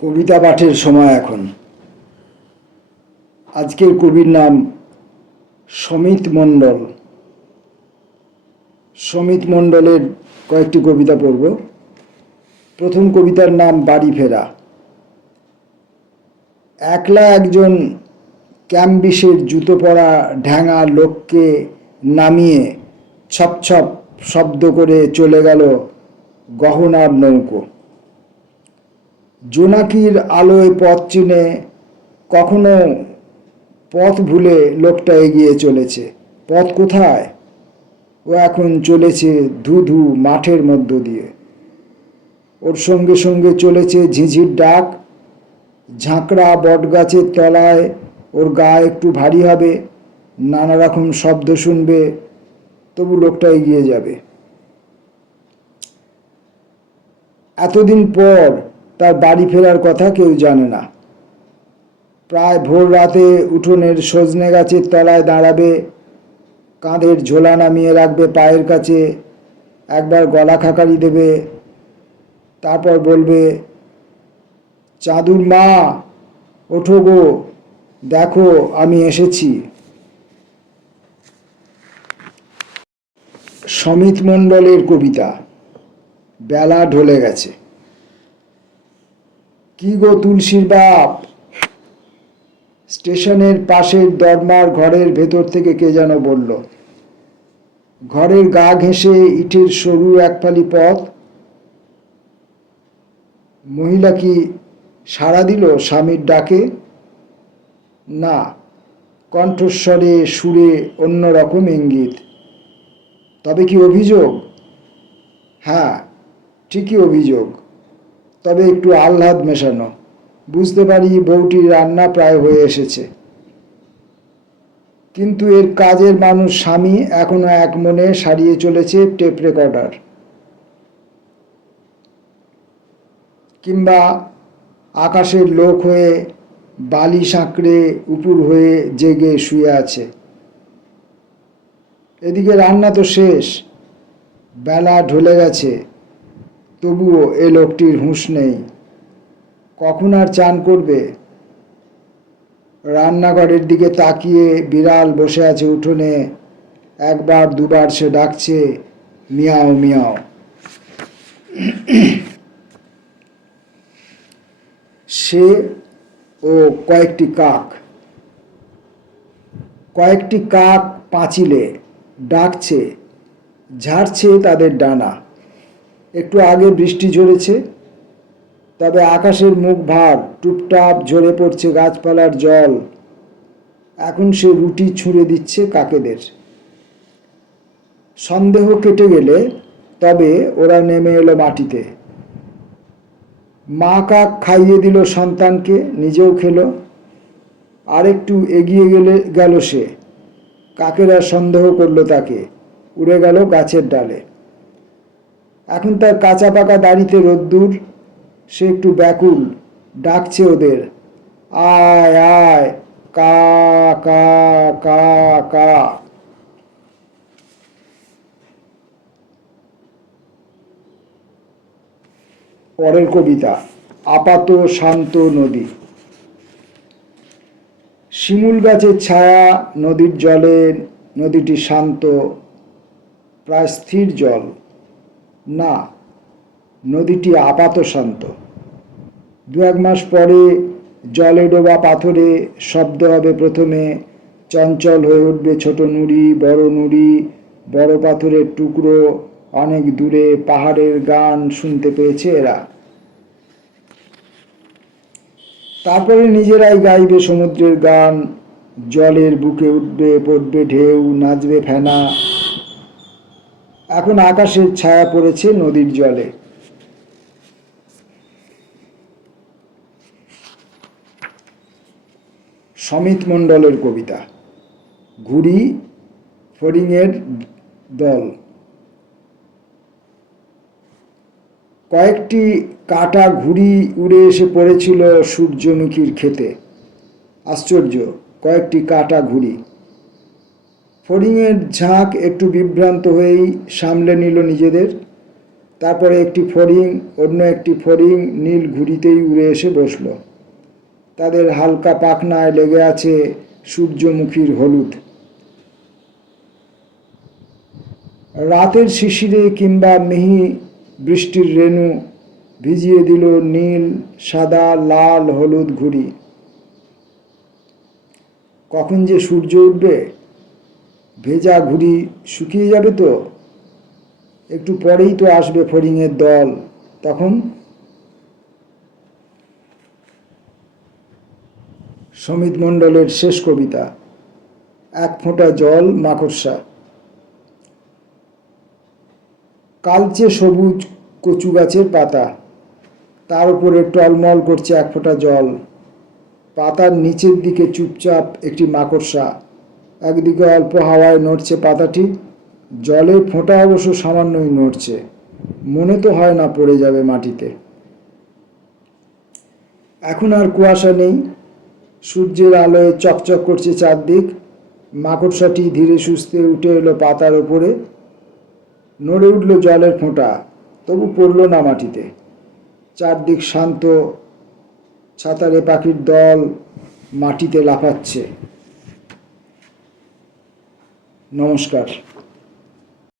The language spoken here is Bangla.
কবিতা পাঠের সময় এখন। আজকের কবির নাম সমিত মণ্ডল। সমিত মণ্ডলের কয়েকটি কবিতা পড়ব। প্রথম কবিতার নাম বাড়ি ফেরা। একলা একজন ক্যাম্বিসের জুতো পরা ঢ্যাঙা লোককে নামিয়ে ছপ ছপ শব্দ করে চলে গেল গহনার নৌকো। জোনাকির আলোয় পথ চিনে কখনো পথ ভুলে লোকটা এগিয়ে চলেছে। পথ কোথায়? ও এখন চলেছে ধুধু মাঠের মধ্য দিয়ে। ওর সঙ্গে সঙ্গে চলেছে ঝিঝির ডাক। ঝাঁকড়া বটগাছের তলায় ওর গা একটু ভারী হবে, নানা রকম শব্দ শুনবে, তবু লোকটা এগিয়ে যাবে। এতদিন পর তার বাড়ি ফেরার কথা কেউ জানে না। প্রায় ভোর রাতে উঠোনের সজনে গাছের তলায় দাঁড়াবে, কাঁধের ঝোলা নামিয়ে রাখবে পায়ের কাছে, একবার গলা খাকারি দেবে, তারপর বলবে, চাঁদুর মা ওঠো গো, দেখো আমি এসেছি। সমিত মণ্ডলের কবিতা বেলা ঢলে গেছে। কি গো তুলসীর বাপ? স্টেশনের পাশের দরমার ঘরের ভেতর থেকে কে যেন বলল। ঘরের গা ঘেঁষে ইটের সরু একফালি পথ। মহিলা কি সাড়া দিল স্বামীর ডাকে? না, কণ্ঠস্বরে সুরে অন্যরকম ইঙ্গিত। তবে কি অভিযোগ? হ্যাঁ, ঠিকই অভিযোগ, তবে একটু আহ্লাদ মেশানো। বুঝতে পারি বউটির রান্না প্রায় হয়ে এসেছে। কিন্তু এর কাজের মানুষ স্বামী এখনো এক মনে সারিয়ে চলেছে টেপ রেকর্ডার, কিংবা আকাশের লোক হয়ে বালি সাঁকড়ে উপুর হয়ে জেগে শুয়ে আছে। এদিকে রান্না তো শেষ, বেলা ঢলে গেছে, তবুও এ লোকটির হুঁশ নেই। কখন আর চান করবে? রান্নাঘরের দিকে তাকিয়ে বিড়াল বসে আছে উঠোনে। একবার দুবার সে ডাকছে, মিয়াও মিয়াও। সে ও কয়েকটি কাক। কয়েকটি কাক পাঁচিলে ডাকছে, ঝাড়ছে তাদের ডানা। একটু আগে বৃষ্টি ঝরেছে, তবে আকাশের মুখ ভার, টুপটাপ ঝরে পড়ছে গাছপালার জল। এখন সে রুটি ছুঁড়ে দিচ্ছে কাকেদের। সন্দেহ কেটে গেলে তবে ওরা নেমে এলো মাটিতে। মা কাক খাইয়ে দিল সন্তানকে, নিজেও খেলো। আর একটু এগিয়ে গেল সে। কাকেরা সন্দেহ করলো তাকে, উড়ে গেল গাছের ডালে। এখন তার কাঁচা পাকা দাড়িতে রোদ্দুর। সে একটু ব্যাকুল, ডাকছে ওদের, আয় আয়, কা কা কা কা। পরের কবিতা আপাত শান্ত নদী। শিমুল গাছের ছায়া, নদীর জলে, নদীটি শান্ত, প্রায় স্থির জল। না, নদীটি আপাত শান্ত। দু এক মাস পরে জলে ডোবা পাথরে শব্দ হবে প্রথমে, চঞ্চল হয়ে উঠবে ছোট নুড়ি, বড় পাথরের টুকরো। অনেক দূরে পাহাড়ের গান শুনতে পেয়েছে এরা। তারপরে নিজেরাই গাইবে সমুদ্রের গান। জলের বুকে উঠবে পড়বে ঢেউ, নাচবে ফেনা। এখন আকাশের ছায়া পড়েছে নদীর জলে। সমিত মণ্ডলের কবিতা ঘুড়ি ফড়িংয়ের দল। কয়েকটি কাটা ঘুড়ি উড়ে এসে পড়েছিল সূর্যমুখীর ক্ষেতে। আশ্চর্য, কয়েকটি কাটা ঘুড়ি। ফড়িংয়ের ঝাঁক একটু বিভ্রান্ত হয়েই সামলে নিল নিজেদের। তারপরে একটি ফড়িং অন্য একটি ফড়িং নীল ঘুড়িতেই উড়ে এসে বসল। তাদের হালকা পাখনায় লেগে আছে সূর্যমুখীর হলুদ। রাতের শিশিরে কিংবা মিহি বৃষ্টির রেণু ভিজিয়ে দিল নীল, সাদা, লাল, হলুদ ঘুড়ি। কখন যে সূর্য উঠবে? ভেজা ঘুড়ি শুকিয়ে যাবে তো? একটু পরেই তো আসবে ফড়িংয়ের দল। তখন সমিত মণ্ডলের শেষ কবিতা, এক ফোঁটা জল মাকড়সা। কালচে সবুজ কচু গাছের পাতা, তার উপরে টলমল করছে এক ফোঁটা জল। পাতার নিচের দিকে চুপচাপ একটি মাকড়সা। একদিকে অল্প হাওয়ায় নড়ছে পাতাটি, জলের ফোঁটা অবশ্য সামান্যই নড়ছে। মনে তো হয় না পড়ে যাবে মাটিতে। এখন আর কুয়াশা নেই, সূর্যের আলোয় চকচক করছে চারদিক। মাকড়সাটি ধীরে সুস্থে উঠে এলো পাতার ওপরে, নড়ে উঠল জলের ফোঁটা, তবু পড়ল না মাটিতে। চারদিক শান্ত, ছাতারে পাখির দল মাটিতে লাফাচ্ছে। নমস্কার।